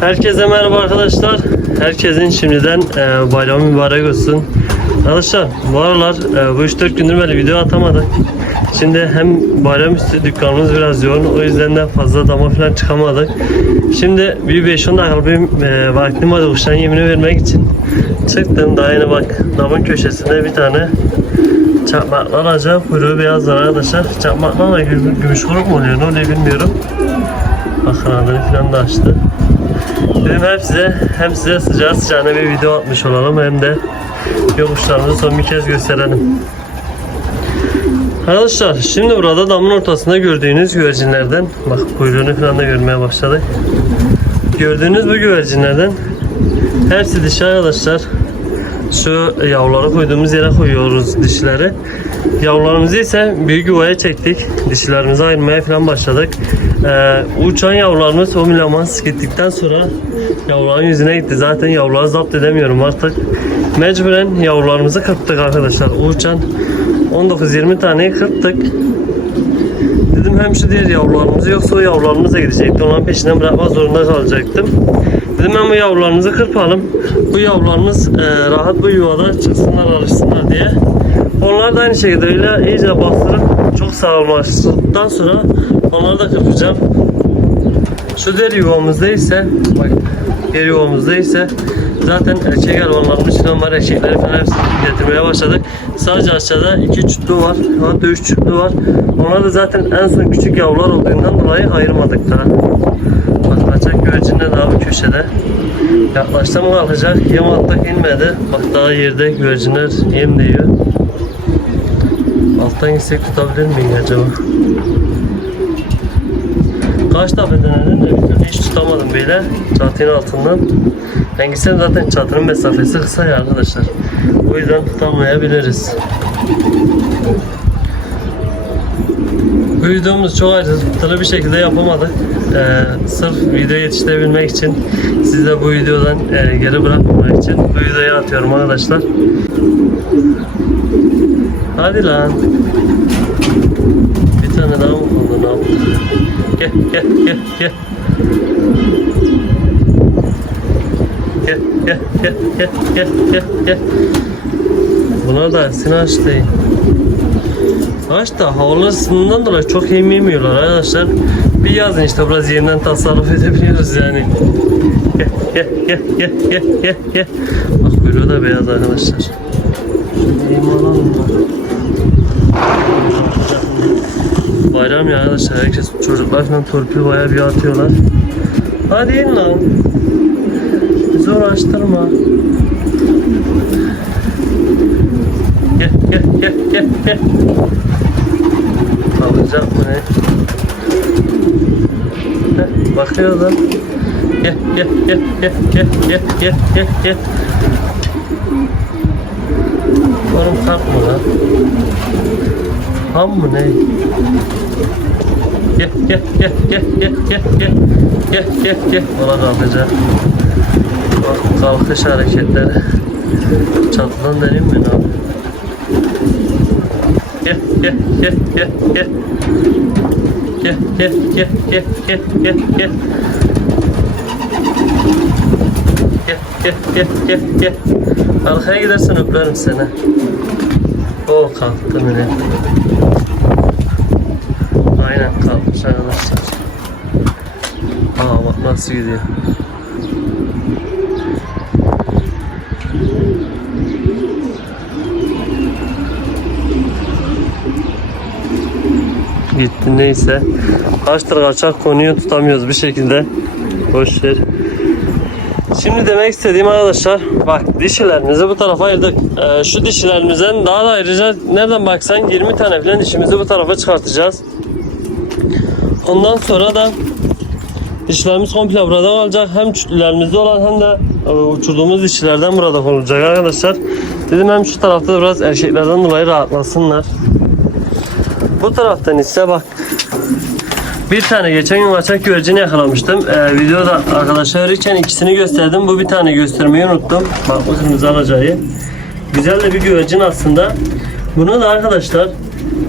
Herkese merhaba arkadaşlar. Herkesin şimdiden e, bayramı mübarek olsun. Arkadaşlar bu aralar e, bu 3-4 gündür böyle video atamadık. Şimdi hem bayram üstü dükkanımız biraz yoğun. O yüzden de fazla dama falan çıkamadık. Şimdi bir 5-10 dakika bir e, vaktim vardı kuşların yemini vermek için. Çıktım daha yeni bak damın köşesinde bir tane çakmaklar acayip kuyruğu beyazlar arkadaşlar. Çakmaklarla güm- gümüş kuyruk mu oluyor ne oluyor bilmiyorum. Bakın adını falan da açtı. Dedim hem size hem size sıcağı sıcağına bir video atmış olalım hem de yokuşlarımızı son bir kez gösterelim. Arkadaşlar şimdi burada damın ortasında gördüğünüz güvercinlerden bak kuyruğunu falan da görmeye başladık. Gördüğünüz bu güvercinlerden hepsi dişi arkadaşlar. Şu yavruları koyduğumuz yere koyuyoruz dişileri. Yavrularımızı ise büyük yuvaya çektik. Dişilerimizi ayırmaya falan başladık. Ee, uçan yavrularımız o milamans gittikten sonra yavruların yüzüne gitti. Zaten yavruları zapt edemiyorum artık. Mecburen yavrularımızı kırptık arkadaşlar. Uçan 19-20 taneyi kırptık. Dedim hem şu diğer yavrularımız yoksa o yavrularımız da gidecekti. Onların peşinden bırakmak zorunda kalacaktım. Dedim ben bu yavrularımızı kırpalım. Bu yavrularımız e, rahat bu yuvada çıksınlar alışsınlar diye. Onlar da aynı şekilde öyle iyice bastırıp çok sağlamlaştıktan sonra onları da kırpacağım. Şu diğer yuvamızda ise bak diğer yuvamızda ise zaten erkek elvanlarımız falan var erkekleri falan hepsini getirmeye başladık. Sadece aşağıda iki çütlü var hatta üç çütlü var. Onlar da zaten en son küçük yavrular olduğundan dolayı ayırmadık daha. Daha bu köşede. Yaklaştım kalkacak. Yem attık inmedi. Bak daha yerde güvercinler yem yiyor. Alttan gitsek tutabilir miyim acaba? Kaç defa denedim de hiç tutamadım böyle çatının altından. Ben gitsem zaten çatının mesafesi kısa ya arkadaşlar. O yüzden tutamayabiliriz. Videomuzu çok ayrıntılı bir şekilde yapamadık. Ee, sırf video yetiştirebilmek için sizi de bu videodan e, geri bırakmamak için bu videoyu atıyorum arkadaşlar. Hadi lan. Bir tane daha mı kaldı ne yaptı? Gel gel gel gel. Gel gel gel gel gel gel gel. Bunlar da seni açtı. Ağaç da havalar dolayı çok yem yemiyorlar arkadaşlar. Bir yazın işte biraz yerinden tasarruf edebiliyoruz yani. Gel gel gel gel gel gel gel. Bak kuyruğu da beyaz arkadaşlar. Bayram ya arkadaşlar herkes çocuklar falan torpil bayağı bir atıyorlar. Hadi in lan. Bizi uğraştırma. Gel gel gel gel gel. Kalkacak mı ne? Heh, bakıyor da. Gel gel gel gel gel gel gel gel gel. Oğlum kalkma lan. Ham mı ne? Gel gel gel gel gel gel gel gel gel gel ona kalkacak. Bak kalkış hareketleri. Çatıdan deneyim mi ne yapayım? Gel gel gel gel gel. Gel gel gel gel gel gel gel. Gel gel gel gel gel. Arkaya gidersen öplerim seni. O kalktı bile. Aynen kalkmış arkadaşlar. Aa bak nasıl gidiyor. Gitti neyse. Kaçtır kaçak konuyu tutamıyoruz bir şekilde. Boş ver. Şimdi demek istediğim arkadaşlar bak dişilerimizi bu tarafa ayırdık. Ee, şu dişilerimizden daha da ayrıca nereden baksan 20 tane falan dişimizi bu tarafa çıkartacağız. Ondan sonra da dişlerimiz komple burada kalacak. Hem çütlülerimizde olan hem de e, uçurduğumuz dişilerden burada olacak arkadaşlar. Dedim hem şu tarafta biraz erkeklerden dolayı rahatlasınlar. Bu taraftan ise bak bir tane geçen gün kaçak güvercin yakalamıştım. Ee, videoda arkadaşlar verirken ikisini gösterdim. Bu bir tane göstermeyi unuttum. Bak bu kırmızı alacağı. Güzel de bir güvercin aslında. Bunu da arkadaşlar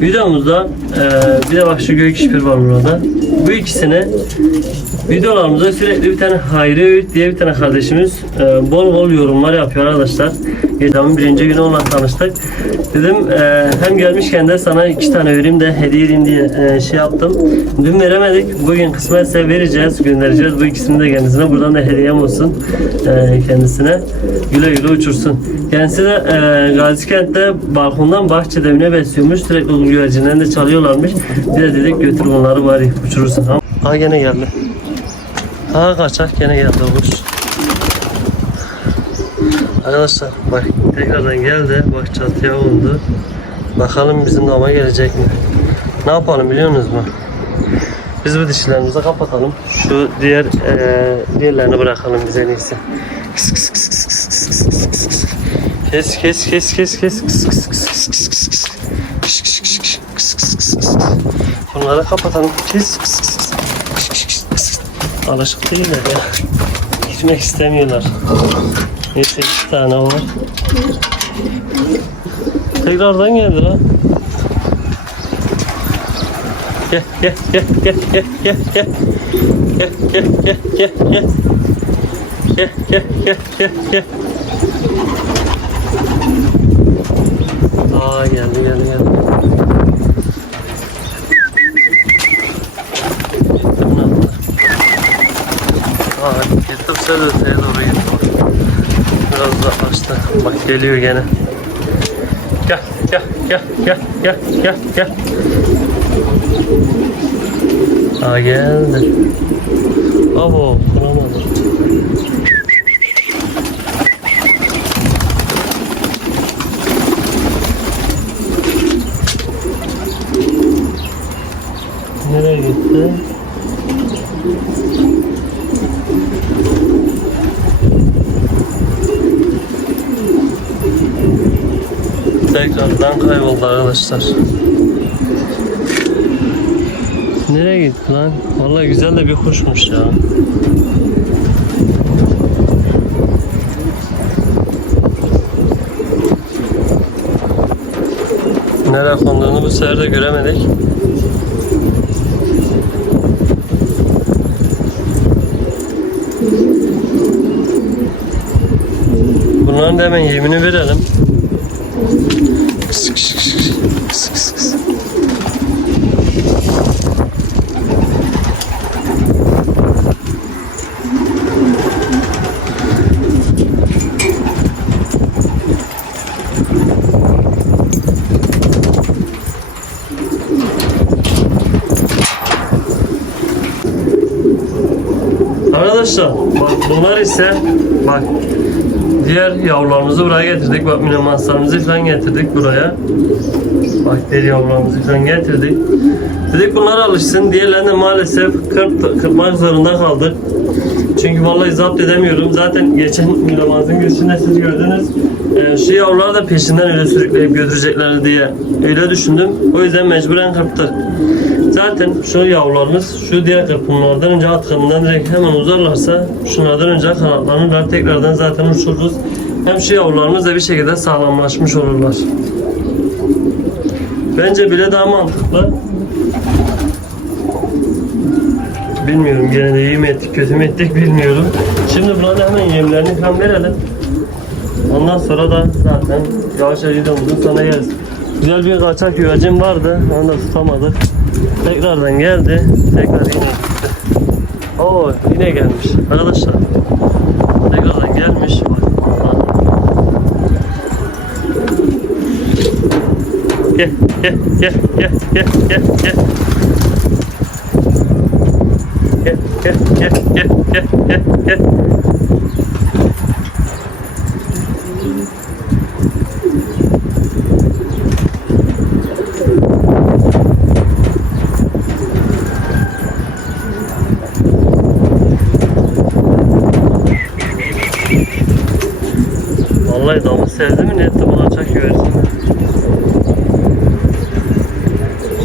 videomuzda e, bir de bak şu gök işbir var burada. Bu ikisini Videolarımızda sürekli bir tane Hayri Öğüt diye bir tane kardeşimiz e, bol bol yorumlar yapıyor arkadaşlar. Geçen birinci günü onunla tanıştık. Dedim e, hem gelmişken de sana iki tane vereyim de hediye edeyim diye e, şey yaptım. Dün veremedik. Bugün kısmetse vereceğiz, göndereceğiz. Bu ikisini de kendisine. Buradan da hediyem olsun e, kendisine. Güle güle uçursun. Kendisi de e, Gazikent'te balkondan bahçede evine besliyormuş. Sürekli onun güvercinlerini de çalıyorlarmış. Bir de dedik götür bunları bari uçurursun. Ha gene geldi. Ha kaçak gene geldi kuş. Arkadaşlar bak tekrardan geldi. Bak çatıya oldu. Bakalım bizim dama gelecek mi? Ne yapalım biliyor musunuz mu? Biz bu dişlerimizi kapatalım. Şu diğer eee diğerlerini bırakalım bize kıs. Kes kes kes kes kes kıs. Bunları kapatalım. Kes kıs. Alışık değiller ya. Gitmek istemiyorlar. Neyse iki tane var. Tekrardan geldi lan. Gel gel gel gel gel gel gel. Gel gel gel gel gel. Gel gel gel gel gel. Aa geldi geldi geldi. Ne yaptı? Aa getirse de öteye doğru gitti. Biraz uzaklaştı. Bak geliyor gene. Gel gel gel gel gel gel gel. Aa geldi. Abo kuramadı. Nereye gitti? Tekrardan kayboldu arkadaşlar. Nereye gitti lan? Vallahi güzel de bir kuşmuş ya. Nereye konduğunu bu sefer de göremedik. Bunların da hemen yemini verelim. Arkadaşlar bak bunlar ise bak diğer yavrularımızı buraya getirdik. Bak minemanslarımızı falan getirdik buraya. Bak diğer yavrularımızı falan getirdik. Dedik bunlar alışsın. Diğerlerini maalesef kırt, kırpmak zorunda kaldık. Çünkü vallahi zapt edemiyorum. Zaten geçen minemansın girişinde siz gördünüz. Ee, şu yavrular da peşinden öyle sürükleyip götürecekler diye öyle düşündüm. O yüzden mecburen kırptık. Zaten şu yavrularımız şu diğer kırpımlardan önce at kırpımından direkt hemen uzarlarsa şunlardan önce kanatlanırlar. Tekrardan zaten uçururuz. Hem şu yavrularımız da bir şekilde sağlamlaşmış olurlar. Bence bile daha mantıklı. Bilmiyorum gene de iyi mi ettik kötü mü ettik bilmiyorum. Şimdi bunların hemen yemlerini falan verelim. Ondan sonra da zaten yavaş yavaş videomuzun sonuna geliriz. Güzel bir kaçak güvercin vardı. Onu da tutamadık. Tekrardan geldi. Tekrar yine gitti. Oo yine gelmiş. Arkadaşlar. Tekrardan gelmiş. Gel gel gel gel gel gel gel. Gel gel gel gel gel gel gel. Vallahi damı sevdi mi netti bu kaçak güvercin.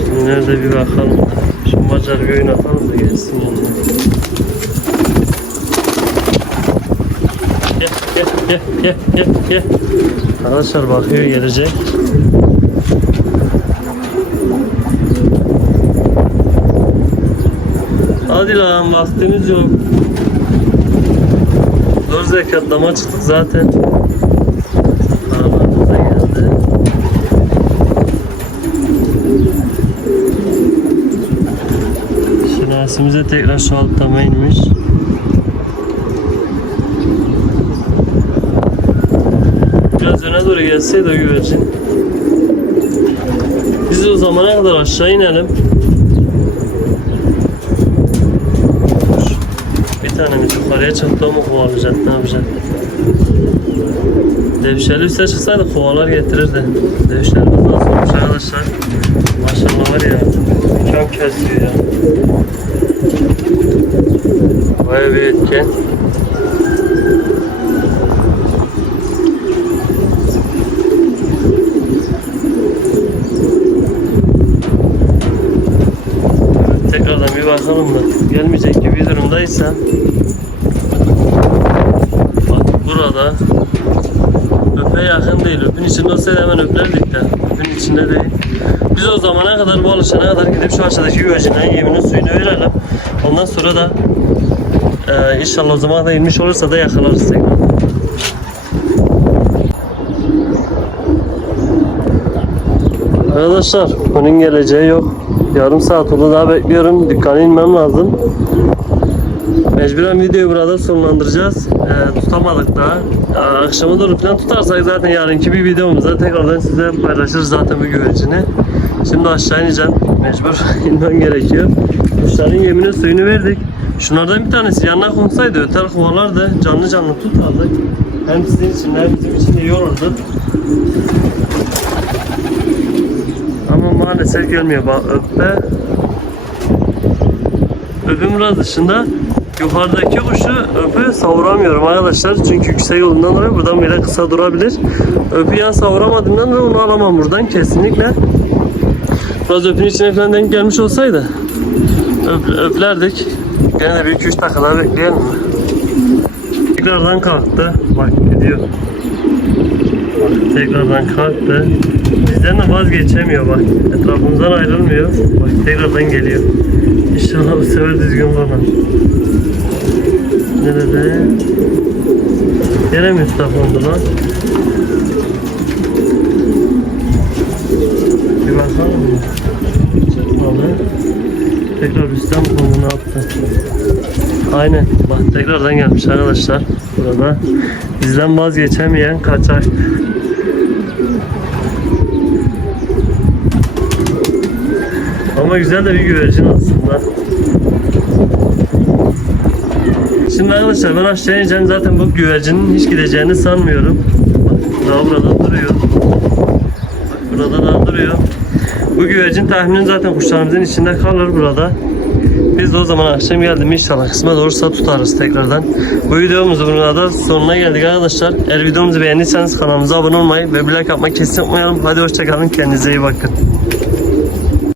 Şimdi nerede bir bakalım. Şu macar bir oyun atalım da gelsin yanına. Gel gel gel gel gel gel. Arkadaşlar bakıyor gelecek. Hadi lan vaktimiz yok. Zor zekatlama çıktık zaten. Arabanımız da geldi. Şinasimize tekrar şu altlama inmiş. Biraz öne doğru gelseydi o güvercin. Biz o zamana kadar aşağı inelim. Bir tanemiz yukarıya çıktı ama kovalayacak ne yapacak? Devşerli üste çıksaydı kovalar getirirdi. Devşerimiz nasıl olmuş arkadaşlar? Maşallah var ya. Mükemmel kesiyor ya. Baya bir etken. Tekrardan bir bakalım da gelmeyecek gibi bir durumdaysa bak burada öpe yakın değil. Öpün içinde olsaydı hemen öplerdik de öpün içinde değil. Biz o zamana kadar bu alışana kadar gidip şu aşağıdaki güvercinlerin yeminin suyunu verelim. Ondan sonra da e, inşallah o zaman da inmiş olursa da yakalarız. Arkadaşlar onun geleceği yok. Yarım saat oldu daha bekliyorum. Dükkana inmem lazım. Mecburen videoyu burada sonlandıracağız. Ee, tutamadık daha. Ee, akşama doğru falan tutarsak zaten yarınki bir videomuzda tekrardan size paylaşırız zaten bu güvercini. Şimdi aşağı ineceğim. Mecbur inmem gerekiyor. Kuşların yemine suyunu verdik. Şunlardan bir tanesi yanına konsaydı öter kovalardı. Canlı canlı tutardık. Hem sizin için hem bizim için iyi olurdu. Ama maalesef gelmiyor. Bak öppe. Öpüm biraz dışında yukarıdaki kuşu öpü savuramıyorum arkadaşlar. Çünkü yüksek olduğundan dolayı buradan bile kısa durabilir. Öpü yan savuramadığımdan dolayı onu alamam buradan kesinlikle. Biraz öpün içine falan denk gelmiş olsaydı öp, öplerdik. Gene bir 2-3 dakika daha bekleyelim. Tekrardan kalktı. Bak gidiyor. Tekrardan kalktı. Bizden de vazgeçemiyor bak. Etrafımızdan ayrılmıyor. Bak tekrardan geliyor. İnşallah bu sefer düzgün bana. Nerede? Yine mi kondu lan? Bir bakalım mı? Çıkmadı. Tekrar üstten kondu ne yaptı? Aynen. Bak tekrardan gelmiş arkadaşlar. Burada. Bizden vazgeçemeyen kaçak. Ama güzel de bir güvercin aslında. Şimdi arkadaşlar ben aşağı ineceğim. Zaten bu güvercinin hiç gideceğini sanmıyorum. Bak, daha burada duruyor. Bak, burada da duruyor. Bu güvercin tahminen zaten kuşlarımızın içinde kalır burada. Biz de o zaman akşam geldim inşallah kısmet olursa tutarız tekrardan. Bu videomuzun burada da sonuna geldik arkadaşlar. Eğer videomuzu beğendiyseniz kanalımıza abone olmayı ve like atmayı kesin unutmayalım. Hadi hoşçakalın kendinize iyi bakın.